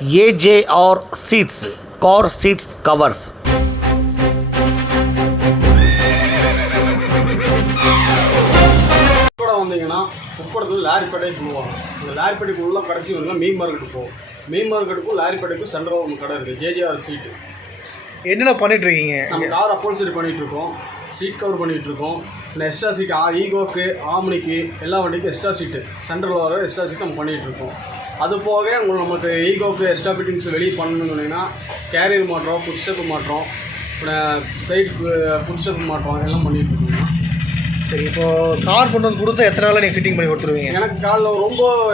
AJR Seats, Car Seats Covers. வந்தீங்கன்னா உப்படத்தில் லாரிப்பேட்டை சொல்லுவாங்க. அந்த லாரிப்பேட்டைக்குள்ள கடைசி வரலாம் மீன் மார்க்கெட்டு போகும். மீன் மார்க்கெட்டுக்கும் லாரிப்பேட்டைக்கும் சென்டராக ஒரு கடை இருக்குது, JJR சீட்டு. என்னென்ன பண்ணிட்டு இருக்கீங்க? நம்ம கார் அப்போல்சரி பண்ணிகிட்டு இருக்கோம், சீட் கவர் பண்ணிகிட்டு இருக்கோம். இந்த எக்ஸ்ட்ரா சீட் ஈகோக்கு, ஆம்னிக்கு எல்லா வண்டிக்கும் எக்ஸ்ட்ரா சீட்டு, சென்டரில் வர எக்ஸ்ட்ரா சீட்டு நம்ம பண்ணிகிட்டு இருக்கோம். அது போக உங்களுக்கு நமக்கு ஈகோக்கு எக்ஸ்ட்ரா ஃபிட்டிங்ஸ் வெளியே பண்ணணும்னு சொன்னீங்கன்னா கேரியர் மாற்றோம், ஃபுட் ஸ்டெப் மாற்றோம், சைடு ஃபுட் ஸ்டெப் மாற்றோம் எல்லாம் பண்ணிகிட்டு இருக்கோம். சரி, இப்போது கார் கொண்டு வந்து கொடுத்தா எத்தனை நாளில் நீங்கள் ஃபிட்டிங் பண்ணி கொடுத்துருவீங்க?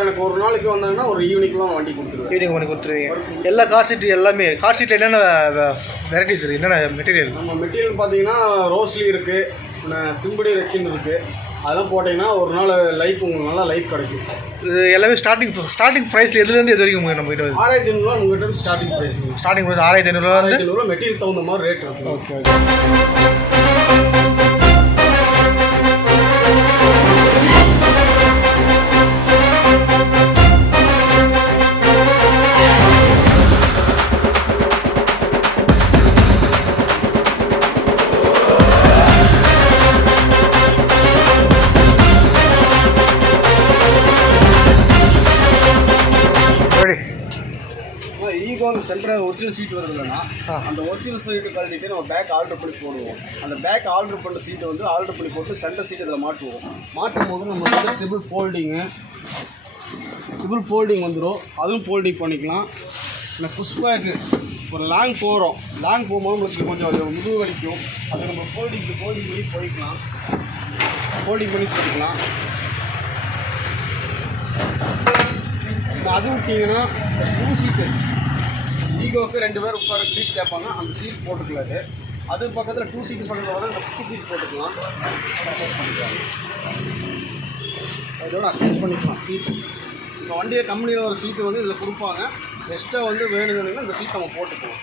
எனக்கு ஒரு நாளைக்கு வந்தாங்கன்னா ஒரு ஈவினிங் தான் வண்டி கொடுத்துருவேன். ஈவினிங் பண்ணி கொடுத்துருவீங்க. எல்லா கார் சீட்டு எல்லாமே கார் சீட்டில் என்னென்ன வெரைட்டிஸ் இருக்குது, என்னென்ன மெட்டீரியல்? நம்ம மெட்டீரியல் பார்த்தீங்கன்னா ரோஸ்லி இருக்குது, சிம்பிடி ரெக்ஷன் இருக்குது. அதெல்லாம் போட்டிங்கன்னா ஒரு நாள் லைஃப் உங்களுக்கு நல்லா லைஃப் கிடைக்கும். இது எல்லாமே ஸ்டார்டிங் ப்ரைஸில் எதுலேருந்து எது வரைக்கும் நம்ம கிட்ட? 6500 உங்கள்கிட்ட starting price. Starting price 6500 material தகுந்த மாதிரி ரேட் இருக்குது. Okay okay. ஈகோன்னு சென்டராக ஒரிஜினல் சீட் வருது இல்லைன்னா அந்த ஒரிஜினல் சீட்டு கழட்டிட்டு நம்ம பேக் ஆல்ட்ரு பண்ணி போடுவோம். அந்த பேக் ஆல்ட்ரு பண்ணுற சீட்டை வந்து ஆல்ட்ரு பண்ணி போட்டு சென்டர் சீட் இதில் மாட்டுவோம். மாட்டும் போது நம்ம வந்து ட்ரிபிள் ஃபோல்டிங் வந்துடும். அதுவும் ஃபோல்டிங் பண்ணிக்கலாம். இந்த புஷ் பேக்கு ஒரு லாங் போகும்போது நம்மளுக்கு கொஞ்சம் முதுகு வலிக்கும். அதை நம்ம ஃபோல்டிங் பண்ணி போய்க்கலாம். அது விட்டிங்கன்னா 2 சீட்டு ஈகோவுக்கு 2 பேர் உட்கார சீட் கேட்பாங்க, அந்த சீட் போட்டுக்கலாது. அது பக்கத்தில் 2 சீட்டு பக்கத்தில் வர அந்த 2 சீட் போட்டுக்கலாம். அட்ஜஸ்ட் பண்ணிக்கலாம். இதோட அட்ஜஸ்ட் பண்ணிக்கலாம் சீட்டு. இப்போ வண்டியை கம்பெனியில் ஒரு சீட்டு வந்து இதில் கொடுப்பாங்க. எக்ஸ்ட்ரா வந்து வேணுங்கன்னா இந்த சீட் நம்ம போட்டுக்குவோம்.